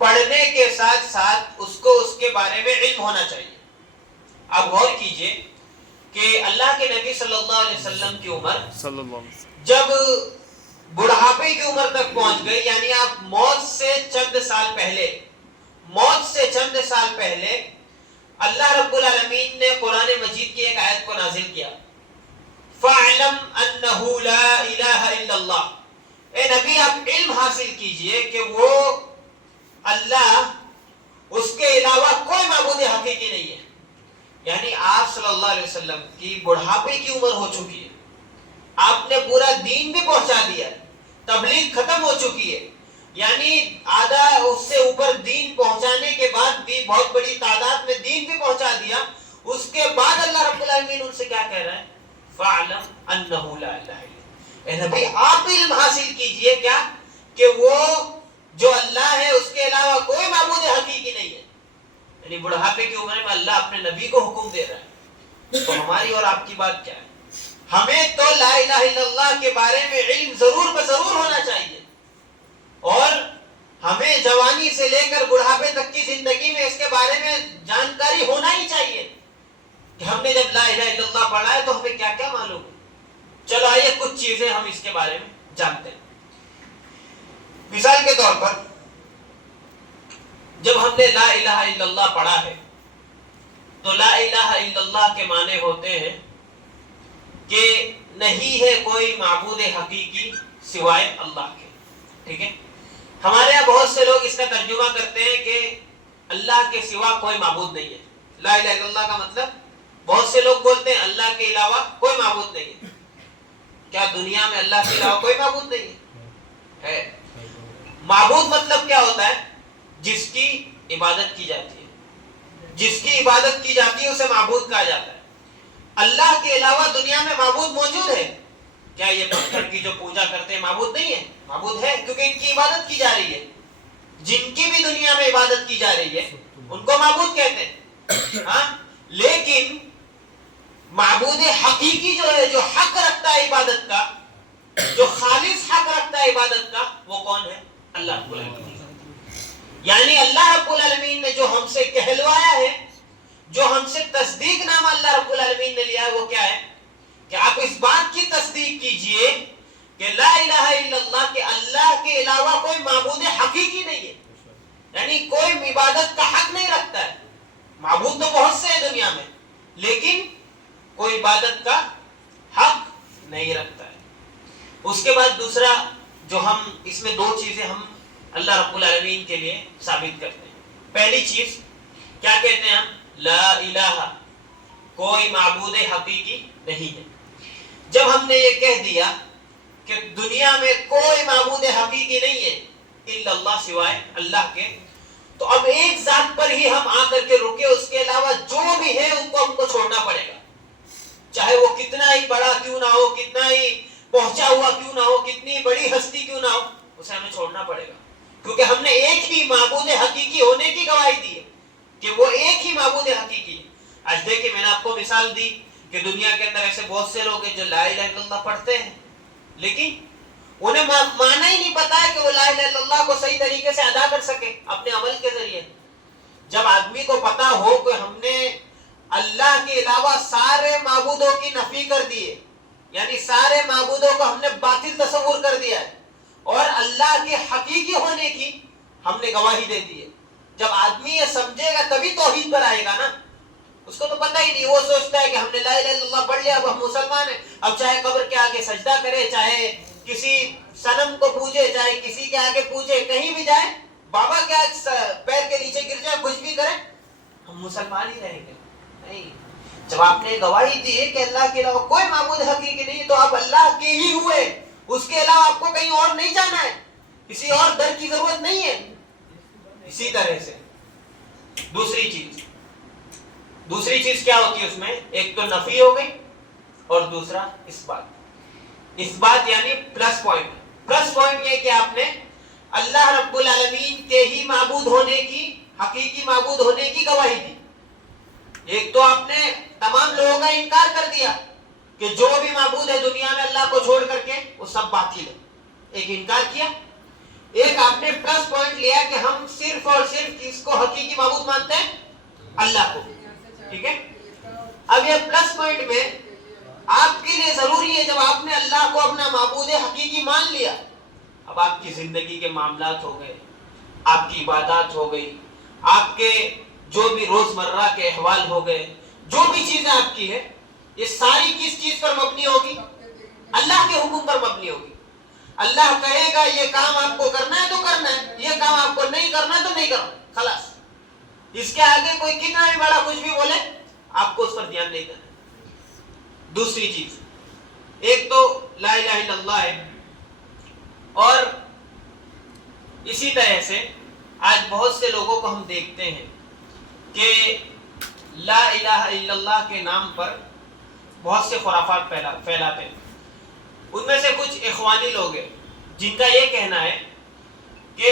پڑھنے کے ساتھ ساتھ اس کو اس کے بارے میں علم ہونا چاہیے. آپ غور کیجئے کہ اللہ کے نبی صلی اللہ علیہ وسلم کی عمر جب بڑھاپے کی عمر تک پہنچ گئی، یعنی آپ موت سے چند سال پہلے اللہ رب العالمین نے قرآن مجید کی ایک آیت کو نازل کیا، فَاعْلَمْ أَنَّهُ لَا إِلَهَ إِلَّا اللَّهُ. اے نبی آپ علم حاصل کیجئے کہ وہ اللہ، اس کے علاوہ کوئی معبود حقیقی نہیں ہے. یعنی آپ صلی اللہ علیہ وسلم کی بڑھاپے کی عمر ہو چکی ہے، آپ نے پورا دین بھی پہنچا دیا، تبلیغ ختم ہو چکی ہے، یعنی آدھا اس سے اوپر دین پہنچانے کے بعد بھی بہت بڑی تعداد میں دین بھی پہنچا دیا. اس کے بعد اللہ رب العالمین ان سے کیا کہہ رہا ہے؟ فَاعْلَمْ أَنَّهُ لَا إِلَهَ إِلَّا. اے نبی آپ علم حاصل کیجئے کیا کہ وہ جو اللہ ہے اس کے علاوہ کوئی معبود حقیقی نہیں ہے. یعنی بڑھاپے کی عمر میں اللہ اپنے نبی کو حکم دے رہا ہے. تو ہماری اور آپ کی بات کیا ہے؟ ہمیں تو لا الہ الا اللہ کے بارے میں علم ضرور بضرور ہونا چاہیے، اور ہمیں جوانی سے لے کر بڑھاپے تک کی زندگی میں اس کے بارے میں جانکاری ہونا ہی چاہیے کہ ہم نے جب لا الہ الا اللہ پڑھا ہے تو ہمیں کیا کیا معلوم ہے. چلو آئیے کچھ چیزیں ہم اس کے بارے میں جانتے ہیں. مثال کے طور پر جب ہم نے لا الہ الا اللہ پڑھا ہے تو لا الہ الا اللہ کے معنی ہوتے ہیں کہ نہیں ہے کوئی معبود حقیقی سوائے اللہ کے. ٹھیک ہے، ہمارے یہاں بہت سے لوگ اس کا ترجمہ کرتے ہیں کہ اللہ کے سوا کوئی معبود نہیں ہے. لا الہ الا اللہ کا مطلب بہت سے لوگ بولتے ہیں اللہ کے علاوہ کوئی معبود نہیں ہے. کیا دنیا میں اللہ کے علاوہ کوئی معبود نہیں ہے؟ معبود مطلب کیا ہوتا ہے؟ جس کی عبادت کی جاتی ہے. جس کی عبادت کی جاتی ہے اسے معبود کہا جاتا ہے. اللہ کے علاوہ دنیا میں معبود موجود ہے. کیا یہ پتھر کی جو پوجا کرتے ہیں معبود نہیں ہے؟ معبود ہے، کیونکہ ان کی عبادت کی جا رہی ہے. جن کی بھی دنیا میں عبادت کی جا رہی ہے ان کو معبود کہتے ہیں. ہاں، لیکن معبود حقیقی جو ہے، جو حق رکھتا ہے عبادت کا، جو خالص حق رکھتا ہے عبادت کا، وہ کون ہے؟ اللہ رب العالمین. یعنی اللہ رب العالمین نے جو ہم سے کہلوایا ہے، جو ہم سے تصدیق نامہ اللہ رب العالمین نے لیا ہے، وہ کیا ہے؟ کہ آپ اس بات کی تصدیق کیجئے کہ لا الہ الا اللہ، کہ اللہ کے علاوہ کوئی معبود حقیقی نہیں ہے. یعنی کوئی عبادت کا حق نہیں رکھتا ہے. معبود تو بہت سے ہیں دنیا میں، لیکن کوئی عبادت کا حق نہیں رکھتا ہے. اس کے بعد دوسرا جو ہم اس میں دو چیزیں ہم اللہ رب العالمین کے لیے ثابت کرتے ہیں. پہلی چیز کیا کہتے ہیں ہم؟ لا الہ، کوئی معبود حقیقی نہیں ہے. جب ہم نے یہ کہہ دیا کہ دنیا میں کوئی معبود حقیقی نہیں ہے الا اللہ، سوائے اللہ کے، تو اب ایک ذات پر ہی ہم آ کر کے رکے، اس کے علاوہ جو بھی ہے ان کو ہم کو چھوڑنا پڑے گا. چاہے وہ کتنا ہی بڑا کیوں نہ ہو، کتنا ہی پہنچا ہوا کیوں نہ ہو، کتنی بڑی ہستی کیوں نہ ہو، اسے ہمیں چھوڑنا پڑے گا. کیونکہ ہم نے ایک ہی معبود حقیقی ہونے کی گواہی دی ہے کہ وہ ایک ہی معبود حقیقی ہے. آج دیکھیں، میں نے آپ کو مثال دی کہ دنیا کے اندر ایسے بہت سے لوگ ہیں جو لا الہ الا اللہ پڑھتے ہیں، لیکن انہیں معنی ہی نہیں پتا ہے کہ وہ لا الہ الا اللہ کو صحیح طریقے سے ادا کر سکے اپنے عمل کے ذریعے. جب آدمی کو پتا ہو کہ ہم نے اللہ کے علاوہ سارے معبودوں کی نفی کر دی ہے، یعنی سارے معبودوں کو ہم نے باطل تصور کر دیا ہے، اور اللہ کے حقیقی ہونے کی ہم نے گواہی دے دی ہے. جب آدمی یہ سمجھے گا تبھی توحید پر آئے گا نا. اس کو تو پتہ ہی نہیں، وہ سوچتا ہے کہ ہم نے لا الہ الا اللہ پڑھ لیا، اب ہم مسلمان ہیں. اب چاہے قبر کے آگے سجدہ کرے، چاہے کسی صنم کو پوجے، چاہے کسی کے آگے پوجے، کہیں بھی جائے، بابا کیا پیر کے نیچے گر جائے، کچھ بھی کرے، ہم مسلمان ہی رہیں گے. نہیں، جب آپ نے گواہی دی ہے کہ اللہ کے علاوہ کوئی معبود حقیقی نہیں، تو آپ اللہ کے ہی ہوئے. اس کے علاوہ آپ کو کہیں اور نہیں جانا ہے، کسی اور در کی ضرورت نہیں ہے. اسی طرح سے دوسری چیز کیا ہوتی ہے اس میں؟ ایک تو نفی ہو گئی، اور دوسرا اس بات یعنی پلس پوائنٹ یہ کہ آپ نے اللہ رب العالمین کے ہی معبود ہونے کی، حقیقی معبود ہونے کی گواہی دی. ایک تو آپ نے تمام لوگوں کا انکار کر دیا کہ جو بھی معبود ہے دنیا میں اللہ کو چھوڑ کر کے وہ سب باطل ہے، ایک انکار کیا. ایک آپ نے پلس پوائنٹ لیا کہ ہم صرف اور صرف کس کو حقیقی معبود مانتے ہیں؟ اللہ کو. ٹھیک ہے. اب یہ پلس پوائنٹ میں آپ کے لیے ضروری ہے، جب آپ نے اللہ کو اپنا معبود حقیقی مان لیا، اب آپ کی زندگی کے معاملات ہو گئے، آپ کی عبادات ہو گئی، آپ کے جو بھی روزمرہ کے احوال ہو گئے، جو بھی چیزیں آپ کی ہے، یہ ساری کس چیز پر مبنی ہوگی؟ اللہ کے حکم پر مبنی ہوگی. اللہ کہے گا یہ کام آپ کو کرنا ہے تو کرنا ہے، یہ کام آپ کو نہیں کرنا ہے تو نہیں کرنا، خلاص. اس کے آگے کوئی کتنا بھی بڑا کچھ بھی بولے آپ کو اس پر دھیان نہیں دینا. دوسری چیز، ایک تو لا الہ الا اللہ ہے، اور اسی طرح سے آج بہت سے لوگوں کو ہم دیکھتے ہیں کہ لا الہ الا اللہ کے نام پر بہت سے خرافات پھیلاتے ہیں. ان میں سے کچھ اخوانی لوگ ہیں جن کا یہ کہنا ہے کہ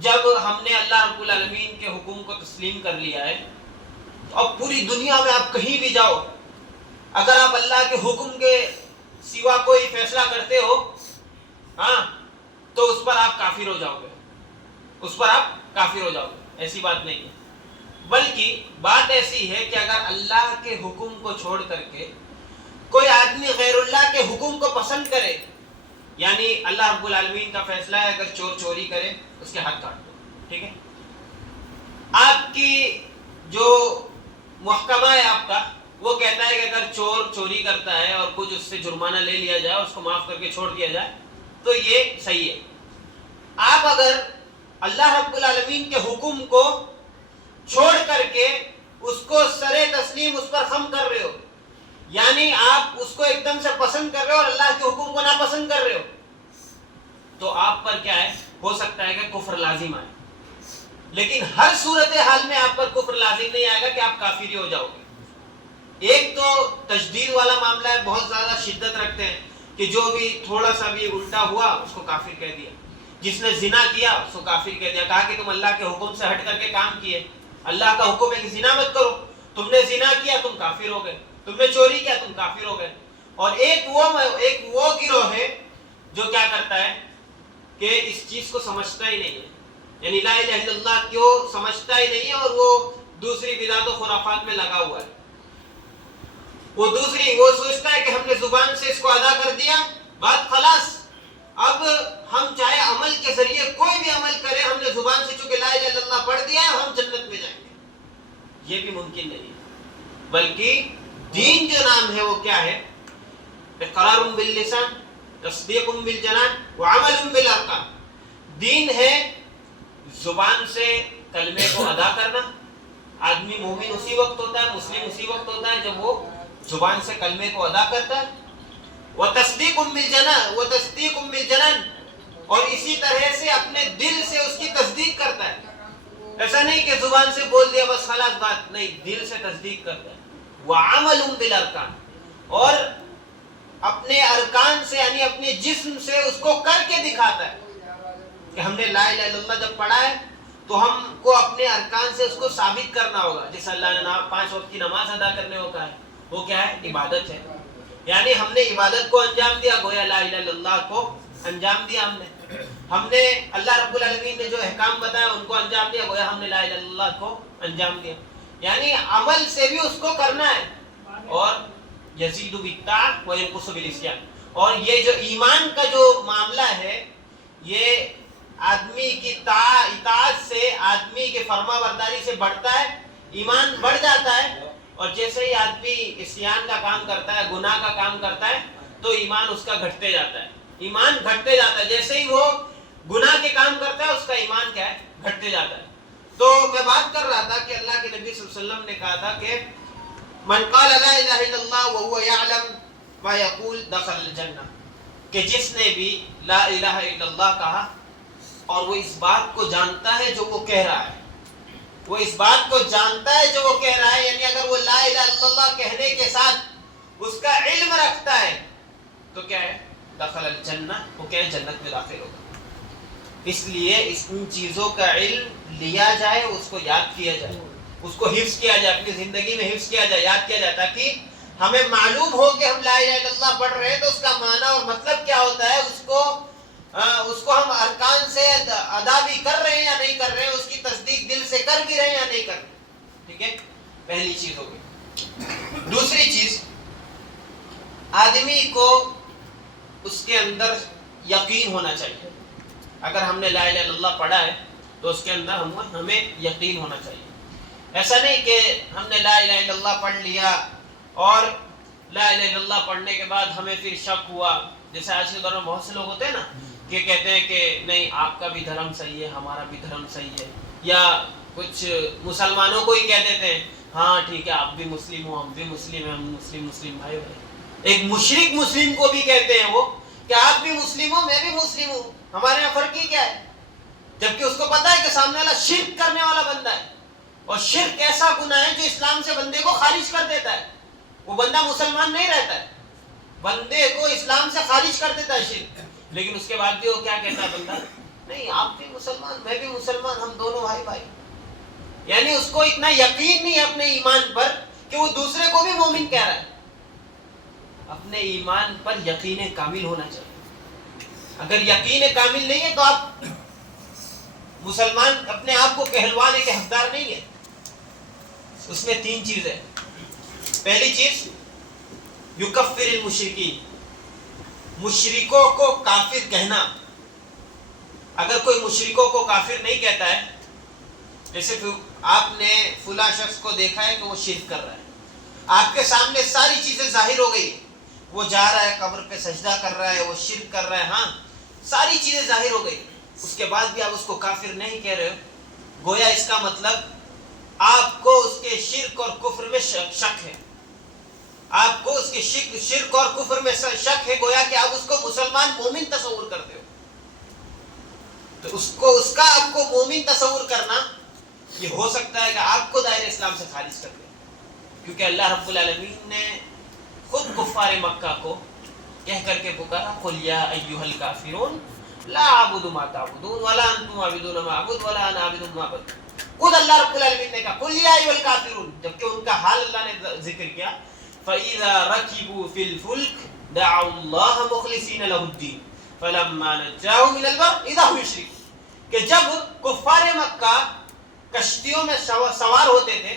جب ہم نے اللہ رب العالمین کے حکم کو تسلیم کر لیا ہے تو اب پوری دنیا میں آپ کہیں بھی جاؤ، اگر آپ اللہ کے حکم کے سوا کوئی فیصلہ کرتے ہو ہاں تو اس پر آپ کافر ہو جاؤ گے، اس پر آپ کافر ہو جاؤ گے. ایسی بات نہیں ہے، بلکہ بات ایسی ہے کہ اگر اللہ کے حکم کو چھوڑ کر کے کوئی آدمی غیر اللہ کے حکم کو پسند کرے، یعنی اللہ رب العالمین کا فیصلہ ہے اگر چور چوری کرے اس کے ہاتھ کاٹ دو. ٹھیک ہے. آپ کی جو محکمہ ہے آپ کا وہ کہتا ہے کہ اگر چور چوری کرتا ہے اور کچھ اس سے جرمانہ لے لیا جائے اور اس کو معاف کر کے چھوڑ دیا جائے تو یہ صحیح ہے. آپ اگر اللہ رب العالمین کے حکم کو چھوڑ کر کے اس کو سرے تسلیم اس پر خم کر رہے ہو، یعنی آپ اس کو ایک دم سے پسند کر رہے ہو اور اللہ کے حکم کو ناپسند کر رہے ہو، تو آپ پر کیا ہے، ہو سکتا ہے کہ کفر لازم آئے. لیکن ہر صورتحال میں آپ پر کفر لازم نہیں آئے گا کہ آپ کافری ہو جاؤ گے. ایک تو تشدید والا معاملہ ہے، بہت زیادہ شدت رکھتے ہیں کہ جو بھی تھوڑا سا بھی الٹا ہوا اس کو کافر کہہ دیا، جس نے زنا کیا اس کو کافر کہہ دیا، کہا کہ تم اللہ کے حکم سے ہٹ کر کے کام کیے، اللہ کا حکم ہے کہ زنا مت کرو، تم نے زنا کیا تم کافر ہو گئے، تم نے چوری کیا تم کافر ہو گئے. اور ایک وہ گروہ ہے جو کیا کرتا ہے کہ اس چیز کو سمجھتا ہی نہیں ہے، یعنی لا الہ الا اللہ کیوں سمجھتا ہی نہیں ہے، اور وہ دوسری بدعت و خرافات میں لگا ہوا ہے. وہ سوچتا ہے کہ ہم نے زبان سے اس کو ادا کر دیا، بات خلاص، اب ہم چاہے عمل کے ذریعے کوئی بھی عمل کرے، ہم نے زبان سے چونکہ لا الہ الا اللہ پڑھ دیا ہے ہم جنت میں جائیں گے. یہ بھی ممکن نہیں ہے، بلکہ دین جو نام ہے وہ کیا ہے؟ اقرار باللسان، تصدیق بالجنان وعمل بالارکان. دین ہے زبان سے کلمے کو ادا کرنا. آدمی مومن اسی وقت ہوتا ہے، مسلم اسی وقت ہوتا ہے جب وہ زبان سے کلمے کو ادا کرتا ہے. وتصدیق بالجنان، اور اسی طرح سے اپنے دل سے اس کی تصدیق کرتا ہے. ایسا نہیں کہ زبان سے بول دیا بس خلاص بات نہیں، دل سے تصدیق کرتا ہے. وعمل بالارکان، اور اپنے ارکان سے یعنی اپنے جسم سے اس کو کر کے دکھاتا ہے کہ ہم نے لا الہ الا اللہ جب پڑھا ہے تو ہم کو اپنے ارکان سے اس کو ثابت کرنا ہوگا. جیسے اللہ نے 5 وقت کی نماز ادا کرنے کو کہا ہے، وہ کیا ہے؟ عبادت ہے. یعنی ہم نے عبادت کو انجام دیا، گویا لا الہ الا اللہ کو انجام دیا. ہم نے اللہ رب العالمین نے جو احکام بتایا ان کو انجام دیا، گویا ہم نے لا الہ الا اللہ کو انجام دیا. یعنی عمل سے بھی اس کو کرنا ہے. اور یزید بالطاعۃ وینقص بالعصیان، اور یہ جو ایمان کا جو معاملہ ہے یہ آدمی کی اطاعت سے، آدمی کے فرما برداری سے بڑھتا ہے، ایمان بڑھ جاتا ہے. اور جیسے ہی آدمی عصیان کا کام کرتا ہے، گناہ کا کام کرتا ہے تو ایمان اس کا گھٹتے جاتا ہے. ایمان گھٹتے جاتا ہے، جیسے ہی وہ گناہ کے کام کرتا ہے اس کا ایمان کیا ہے؟ گھٹتے جاتا ہے. تو میں بات کر رہا تھا کہ اللہ کے نبی صلی اللہ علیہ وسلم نے کہا تھا کہ من قال لا الہ الا اللہ وهو يعلم ما يقول دخل الجنہ، کہ جس نے بھی لا الہ الا اللہ کہا اور وہ اس بات کو جانتا ہے جو وہ کہہ رہا ہے، وہ اس بات کو جانتا ہے جو وہ کہہ رہا ہے، یعنی اگر وہ لا الہ الا اللہ کہنے کے ساتھ اس کا علم رکھتا ہے تو کیا ہے؟ دخل الجنہ، وہ کیا ہے؟ جنت میں داخل ہوگا. اس لیے ان چیزوں کا علم لیا جائے، اس کو یاد کیا جائے، اس کو حفظ کیا جائے، اپنی زندگی میں حفظ کیا جائے، یاد کیا جائے، تاکہ ہمیں معلوم ہو کہ ہم لا الہ الا اللہ پڑھ رہے ہیں تو اس کا معنی اور مطلب کیا ہوتا ہے، اس کو ہم ارکان سے ادا بھی کر رہے ہیں یا نہیں کر رہے ہیں، اس کی تصدیق دل سے کر بھی رہے ہیں یا نہیں کر رہے. ٹھیک ہے، پہلی چیز ہو گئی. دوسری چیز، آدمی کو اس کے اندر یقین ہونا چاہیے. اگر ہم نے لا الہ الا اللہ پڑھا ہے تو اس کے اندر ہمیں یقین ہونا چاہیے. ایسا نہیں کہ ہم نے لا الہ الا اللہ پڑھ لیا اور لا الہ الا اللہ پڑھنے کے بعد ہمیں پھر شک ہوا. جیسے آج کے دور میں بہت سے لوگ ہوتے ہیں نا کہ کہتے ہیں کہ نہیں آپ کا بھی دھرم صحیح ہے، ہمارا بھی دھرم صحیح ہے. یا کچھ مسلمانوں کو ہی کہہ دیتے ہیں ہاں ٹھیک ہے آپ بھی مسلم ہو ہم بھی مسلم ہیں، ہم مسلم بھائی بھائی. ایک مشرک مسلم کو بھی کہتے ہیں وہ کہ آپ بھی مسلم ہو میں بھی مسلم ہوں، ہمارے یہاں فرق ہی کیا ہے؟ جبکہ اس کو پتا ہے کہ سامنے والا شرک کرنے والا بندہ ہے، اور شرک ایسا گناہ ہے جو اسلام سے بندے کو خارج کر دیتا ہے. وہ بندہ مسلمان نہیں رہتا ہے، بندے کو اسلام سے خارج کر دیتا ہے شرک. لیکن اس کے بعد بھی وہ کیا کہتا ہے بندہ؟ نہیں آپ بھی مسلمان میں بھی مسلمان، ہم دونوں بھائی بھائی. یعنی اس کو اتنا یقین نہیں ہے اپنے ایمان پر کہ وہ دوسرے کو بھی مومن کہہ رہا ہے. اپنے ایمان پر یقین کامل ہونا چاہیے. اگر یقین کامل نہیں ہے تو آپ مسلمان اپنے آپ کو کہلوانے کے حقدار نہیں ہے. اس میں تین چیزیں. پہلی چیز یکفر المشرکین، مشرکوں کو کافر کہنا. اگر کوئی مشرکوں کو کافر نہیں کہتا ہے، جیسے آپ نے فلاں شخص کو دیکھا ہے کہ وہ شرک کر رہا ہے، آپ کے سامنے ساری چیزیں ظاہر ہو گئی، وہ جا رہا ہے قبر پہ سجدہ کر رہا ہے، وہ شرک کر رہا ہے، ہاں ساری چیزیں ظاہر ہو گئی، اس کے بعد بھی آپ اس کو کافر نہیں کہہ رہے ہو. گویا اس کا مطلب آپ کو اس کے شرک اور کفر میں شک ہے. آپ کو اس کے شرک اور کفر میں شک ہے، گویا کہ آپ اس کو مسلمان مومن تصور کرتے ہو. تو اس کا آپ کو مومن تصور کرنا یہ ہو سکتا ہے کہ آپ کو دائرہ اسلام سے خارج کر دے. کیونکہ اللہ رب العالمین نے خود کفار مکہ کو کہہ کر کے پکارا قل یا ایھا الکافرون لا اعبد ما تعبدون ولا انتم عابدون ما اعبد ولا انا عابد ما عبدتم. خود اللہ رب العالمین نے کہا قل یا ایھا الکافرون، جبکہ ان کا حال اللہ نے ذکر کیا. فَإِذَا رَكِبُوا فِي الْفُلْكِ دَعَوُا اللَّهَ مُخْلِصِينَ لَهُ الدِّينَ فَلَمَّا نَجَّاهُمْ مِنَ الْبَرِّ إِذَا هُمْ يُشْرِكُونَ. کہ جب کفار مکہ کشتیوں میں سوار ہوتے تھے،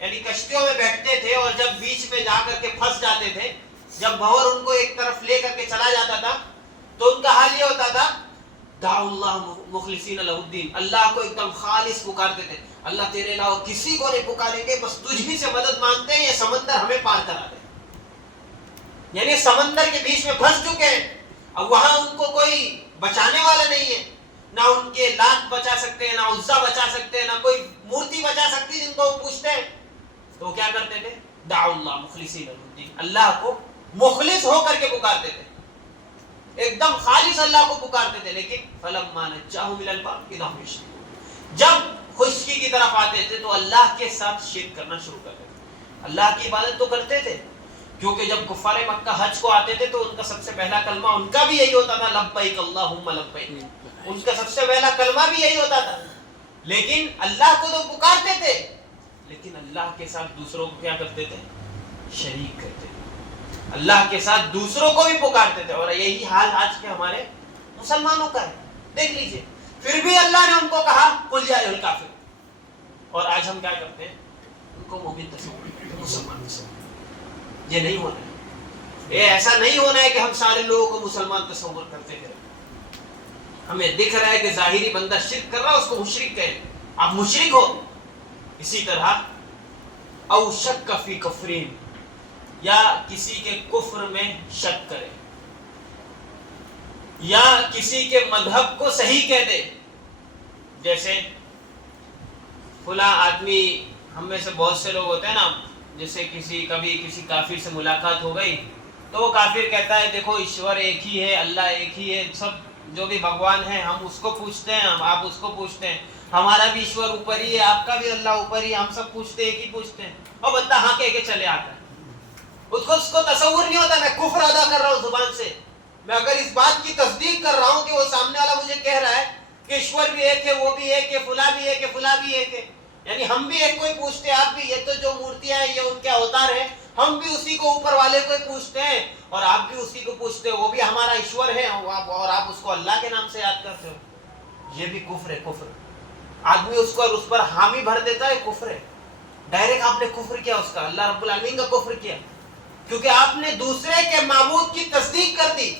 یعنی کشتیوں میں بیٹھتے تھے اور جب بیچ میں جا کر کے پھنس جاتے تھے، جب بھنور ان کو ایک طرف لے کر کے چلا جاتا تھا تو ان کا حال یہ ہوتا تھا دعوا اللہ مخلصین لہ الدین، اللہ کو ایک دم خالص پکارتے تھے. اللہ تیرے علاوہ کسی کو نہیں پکاریں گے، بس تجھ ہی سے مدد مانگتے ہیں، یہ سمندر ہمیں پار کرا دے. یعنی سمندر کے بیچ میں پھنس چکے ہیں، اب وہاں ان کو کوئی بچانے والا نہیں ہے، نہ ان کے لات بچا سکتے ہیں، نہ عزا بچا سکتے ہیں، نہ کوئی مورتی بچا سکتی جن کو وہ پوچھتے ہیں. تو کیا کرتے تھے؟ دعوا اللہ مخلصین لہ الدین، اللہ کو مخلص ہو کر کے پکارتے تھے، ایک دم خالص اللہ کو پکارتے تھے. لیکن فلما نجاہم الی البر اذا هم یشرکون، جب خشکی کی طرف آتے تھے تو اللہ کے ساتھ شرک کرنا شروع کر دیتے. اللہ کی عبادت تو کرتے تھے، کیونکہ جب کفار مکہ حج کو آتے تھے تو ان کا سب سے پہلا کلمہ ان کا بھی یہی ہوتا تھا لبیک اللہم لبیک. ان کا سب سے پہلا کلمہ بھی یہی ہوتا تھا. لیکن اللہ کو تو پکارتے تھے، لیکن اللہ کے ساتھ دوسروں کو کیا کرتے تھے؟ شریک کرتے تھے. اللہ کے ساتھ دوسروں کو بھی پکارتے تھے، اور یہی حال آج کے ہمارے مسلمانوں کا ہے. دیکھ لیجئے، پھر بھی اللہ نے ان کو کہا قل یا ایھا الکافرون، اور آج ہم کیا کرتے ہیں؟ ان کو مومن تصور کرتے ہیں، مسلمان. یہ نہیں ہونا ہے، یہ ایسا نہیں ہونا ہے کہ ہم سارے لوگوں کو مسلمان تصور کرتے ہیں. ہمیں دکھ رہا ہے کہ ظاہری بندہ شرک کر رہا ہے، اس کو مشرک کہیں، آپ مشرک ہو. اسی طرح او شک فی کفرین، یا کسی کے کفر میں شک کرے، یا کسی کے مذہب کو صحیح کہہ دے. جیسے فلاں آدمی، ہم میں سے بہت سے لوگ ہوتے ہیں نا، جیسے کبھی کسی کافر سے ملاقات ہو گئی تو وہ کافر کہتا ہے دیکھو ایشور ایک ہی ہے، اللہ ایک ہی ہے، سب جو بھی بھگوان ہیں ہم اس کو پوچھتے ہیں، آپ اس کو پوچھتے ہیں، ہمارا بھی ایشور اوپر ہی ہے، آپ کا بھی اللہ اوپر ہی ہے، ہم سب پوچھتے ایک ہی پوچھتے ہیں. اور بندہ ہاں کہہ کے چلے آتا ہے. اس کو تصور نہیں ہوتا میں کفر ادا کر رہا ہوں زبان سے. میں اگر اس بات کی تصدیق کر رہا ہوں کہ وہ سامنے والا مجھے کہہ رہا ہے کہ ایشور بھی ایک ہے، وہ بھی ایک ہے، فلاں بھی ایک ہے، فلاں بھی ایک ہے، یعنی ہم بھی ایک کو ہی پوچھتے ہیں، آپ بھی، یہ تو جو مورتیاں ہیں یہ ان کے اوتار ہیں، ہم بھی اسی کو اوپر والے کو ہی پوچھتے ہیں، اور آپ بھی اسی کو پوچھتے ہو، وہ بھی ہمارا ایشور ہے، اور آپ اس کو اللہ کے نام سے یاد کرتے ہو. یہ بھی کفر ہے. کفر آدمی اس کو اور اس پر حامی بھر دیتا ہے، کفر ہے. ڈائریکٹ آپ نے کفر کیا اس کا، اللہ رب العالمین کا کفر کیا، کیونکہ آپ نے دوسرے کے معبود کی تصدیق کر دی.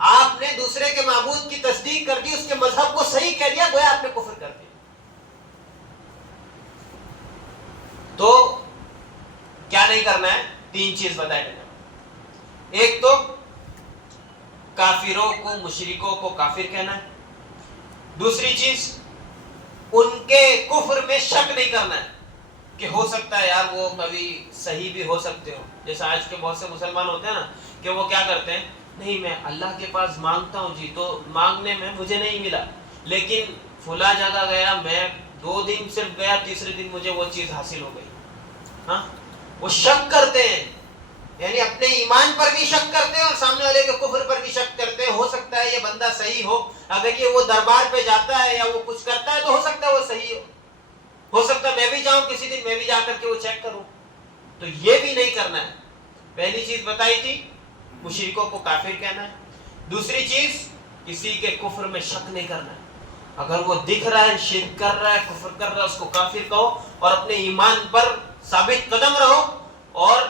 آپ نے دوسرے کے معبود کی تصدیق کر دی، اس کے مذہب کو صحیح کہہ دیا، گویا آپ نے کفر کر دیا. تو کیا نہیں کرنا ہے؟ 3 چیز بتائے گئے. ایک تو کافروں کو، مشرکوں کو کافر کہنا ہے. دوسری چیز ان کے کفر میں شک نہیں کرنا ہے کہ ہو سکتا ہے یار وہ کبھی صحیح بھی ہو سکتے ہو. جیسا آج کے بہت سے مسلمان ہوتے ہیں نا کہ وہ کیا کرتے ہیں، نہیں میں اللہ کے پاس مانگتا ہوں جی، تو مانگنے میں مجھے نہیں ملا، لیکن فلاں جگہ گیا، میں 2 دن صرف گیا، تیسرے دن مجھے وہ چیز حاصل ہو گئی. ہاں، وہ شک کرتے ہیں، یعنی اپنے ایمان پر بھی شک کرتے ہیں اور سامنے والے کے کفر پر بھی شک کرتے ہیں. ہو سکتا ہے یہ بندہ صحیح ہو، اگر یہ وہ دربار پہ جاتا ہے یا وہ کچھ کرتا ہے تو ہو سکتا ہے وہ صحیح ہو سکتا ہے میں بھی جاؤں کسی دن، میں بھی جا کر کے وہ چیک کروں. تو یہ بھی نہیں کرنا ہے. پہلی چیز بتائی تھی مشرکوں کو کافر کہنا ہے. دوسری چیز کسی کے کفر میں شک نہیں کرنا ہے. اگر وہ دکھ رہا ہے شرک کر رہا ہے، کفر کر رہا ہے، اس کو کافر کہو اور اپنے ایمان پر ثابت قدم رہو. اور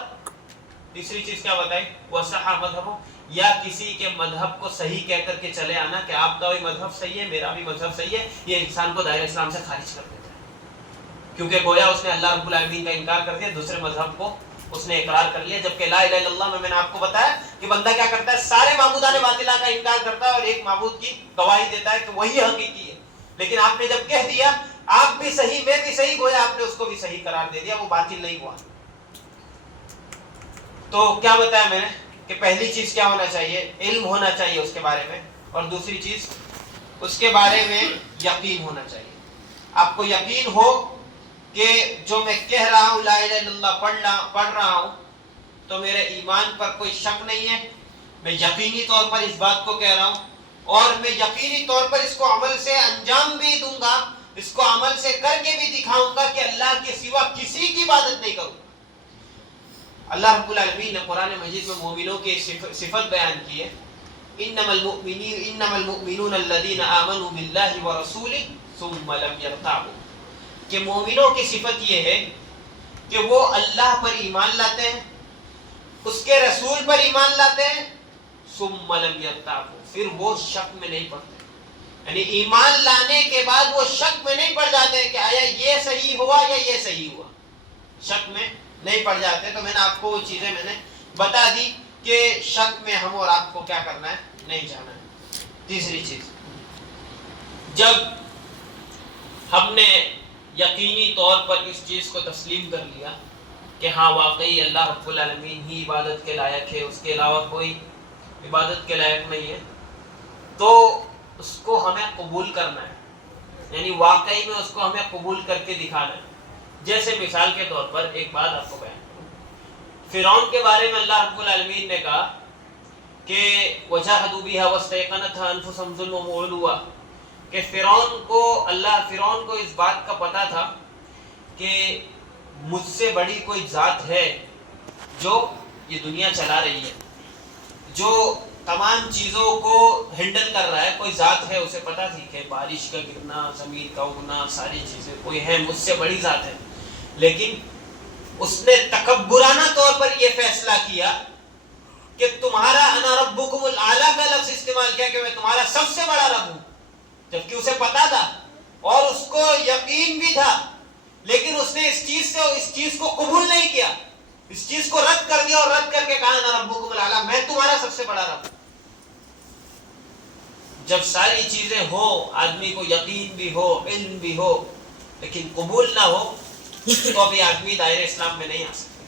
تیسری چیز کیا بتائی؟ وَصَحَّ مذہبوں، یا کسی کے مذہب کو صحیح کہہ کر کے چلے آنا کہ آپ کا بھی مذہب صحیح ہے، میرا بھی مذہب صحیح ہے. یہ انسان کو دائرہ اسلام سے خارج کر دیتا ہے، کیونکہ گویا اس نے اللہ رب العالمین کا انکار کر دیا، دوسرے مذہب کو اس نے اقرار کر لیا. جبکہ لا الہ الا اللہ میں نے آپ کو بتایا کہ بندہ کیا کرتا ہے، سارے معبودان باطلہ کا انکار کرتا ہے اور ایک معبود کی گواہی دیتا ہے کہ وہی حقیقی ہے. لیکن آپ نے جب کہہ دیا آپ بھی صحیح میں بھی صحیح، گویا آپ نے اس کو بھی صحیح قرار دے دیا، وہ باطل نہیں ہوا. تو کیا بتایا میں نے کہ پہلی چیز کیا ہونا چاہیے؟ علم ہونا چاہیے اس کے بارے میں، اور دوسری چیز اس کے بارے میں یقین ہونا چاہیے. آپ کو یقین ہو کہ جو میں کہہ رہا ہوں لا الہ الا اللہ پڑھ رہا ہوں تو میرے ایمان پر کوئی شک نہیں ہے، میں یقینی طور پر اس بات کو کہہ رہا ہوں اور میں یقینی طور پر اس کو عمل سے انجام بھی دوں گا، اس کو عمل سے کر کے بھی دکھاؤں گا کہ اللہ کے سوا کسی کی عبادت نہیں کروں. اللہ رب العالمین نے قرآن مجید میں مومنوں کی صفت بیان کی ہے، انما المؤمنون الذین آمنوا باللہ ورسولہ ثم لم یرتابوا، کہ مومنوں کی صفت یہ ہے کہ وہ اللہ پر ایمان لاتے ہیں، اس کے رسول پر ایمان لاتے ہیں، ثم لم یرتابوا، پھر وہ شک میں نہیں پڑتے. یعنی ایمان لانے کے بعد وہ شک میں نہیں پڑ جاتے کہ آیا یہ صحیح ہوا یا یہ صحیح ہوا، شک میں نہیں پڑ جاتے. تو میں نے آپ کو وہ چیزیں میں نے بتا دی کہ شک میں ہم اور آپ کو کیا کرنا ہے، نہیں جانا ہے. تیسری چیز، جب ہم نے یقینی طور پر اس چیز کو تسلیم کر لیا کہ ہاں واقعی اللہ رب العالمین ہی عبادت کے لائق ہے، اس کے علاوہ کوئی عبادت کے لائق نہیں ہے، تو اس کو ہمیں قبول کرنا ہے، یعنی واقعی میں اس کو ہمیں قبول کر کے دکھانا ہے. جیسے مثال کے طور پر ایک بات آپ کو بیان کروں، فرعون کے بارے میں اللہ رب العالمین نے کہا کہ وَجَاهَدُوا بِهَا وَاسْتَيْقَنَتْهَا أَنفُسُهُمْ ظُلْمًا وَعُلُوًّا، کہ فرعون کو اس بات کا پتہ تھا کہ مجھ سے بڑی کوئی ذات ہے جو یہ دنیا چلا رہی ہے، جو تمام چیزوں کو ہینڈل کر رہا ہے. کوئی ذات ہے، اسے پتہ تھی کہ بارش کا گرنا، زمین کا اگنا، ساری چیزیں کوئی ہے، مجھ سے بڑی ذات ہے. لیکن اس نے تکبرانہ طور پر یہ فیصلہ کیا کہ تمہارا انا ربکم الاعلیٰ کا لفظ استعمال کیا کہ میں تمہارا سب سے بڑا رب ہوں، جبکہ اسے پتا تھا اور اس کو یقین بھی تھا، لیکن اس نے اس چیز کو قبول نہیں کیا، اس چیز کو رد کر دیا اور رد کر کے کہا انا ربکم الاعلیٰ، میں تمہارا سب سے بڑا رب ہوں. جب ساری چیزیں ہو، آدمی کو یقین بھی ہو، علم بھی ہو، لیکن قبول نہ ہو تو ابھی آدمی دائرہ اسلام میں نہیں آ سکتا.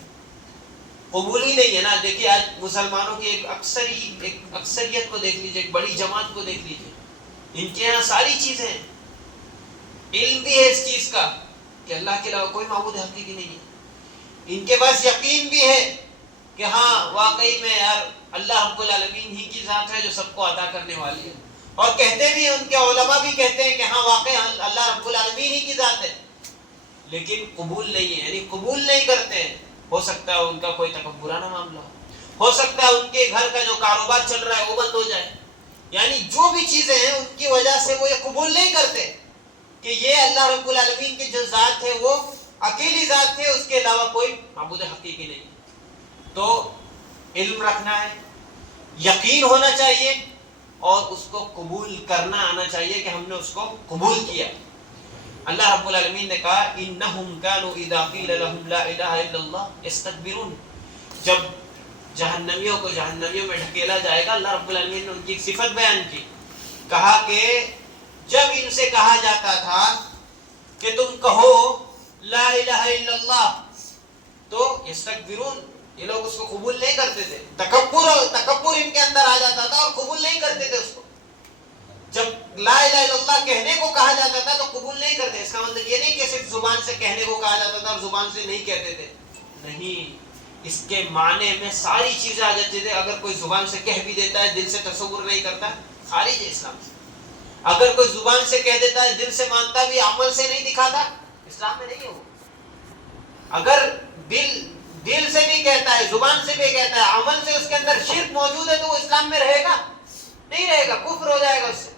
قبول ہی نہیں ہے نا. دیکھیے آج مسلمانوں کی ایک اکثریت کو دیکھ لیجیے، ایک بڑی جماعت کو دیکھ لیجیے، ان کے یہاں ساری چیزیں ہیں، علم بھی ہے اس چیز کا کہ اللہ کے علاوہ کوئی معبود حقیقی نہیں ہے، ان کے پاس یقین بھی ہے کہ ہاں واقعی میں یار اللہ رب العالمین ہی کی ذات ہے جو سب کو عطا کرنے والی ہے، اور کہتے بھی ہیں، ان کے علماء بھی کہتے ہیں کہ ہاں واقعی اللہ رب العالمین ہی کی ذات ہے، لیکن قبول نہیں ہے، یعنی قبول نہیں کرتے ہیں. ہو سکتا ہے ان کا کوئی تکبرانہ معاملہ ہو سکتا ہے ان کے گھر کا جو کاروبار چل رہا ہے وہ بند ہو جائے، یعنی جو بھی چیزیں ہیں ان کی وجہ سے وہ یہ قبول نہیں کرتے کہ یہ اللہ رب العالمین کی جو ذات ہے وہ اکیلی ذات ہے، اس کے علاوہ کوئی معبود حقیقی نہیں. تو علم رکھنا ہے، یقین ہونا چاہیے، اور اس کو قبول کرنا آنا چاہیے کہ ہم نے اس کو قبول کیا. اللہ رب العالمین نے کہا انہم کانوا اذا قیل لهم لا الہ الا اللہ یستکبرون. جب جہنمیوں کو جہنمیوں میں ڈھکیلا جائے گا، اللہ رب العالمین نے ان کی صفت بیان کی، کہا کہ جب ان سے کہا جاتا تھا کہ تم کہو لا الہ الا اللہ تو یستکبرون، یہ لوگ اس کو قبول نہیں کرتے تھے. تکبر ان کے اندر آ جاتا تھا اور قبول نہیں کرتے تھے اس کو. جب لا الہ الا اللہ کہنے کو کہا جاتا تھا تو قبول نہیں کرتے. اس کا مطلب یہ نہیں کہ صرف زبان سے کہنے کو کہا جاتا تھا اور زبان سے نہیں کہتے تھے، نہیں، اس کے معنی میں ساری چیزیں آ جاتی تھیں. اگر کوئی زبان سے کہہ بھی دیتا ہے، دل سے تصور نہیں کرتا، خارج ہے اسلام سے. اگر کوئی زبان سے کہہ دیتا ہے، دل سے مانتا بھی، عمل سے نہیں دکھاتا، اسلام میں نہیں ہو. اگر دل سے بھی کہتا ہے، زبان سے بھی کہتا ہے، عمل سے اس کے اندر شرک موجود ہے تو وہ اسلام میں رہے گا؟ نہیں رہے گا، کفر ہو جائے گا اس سے.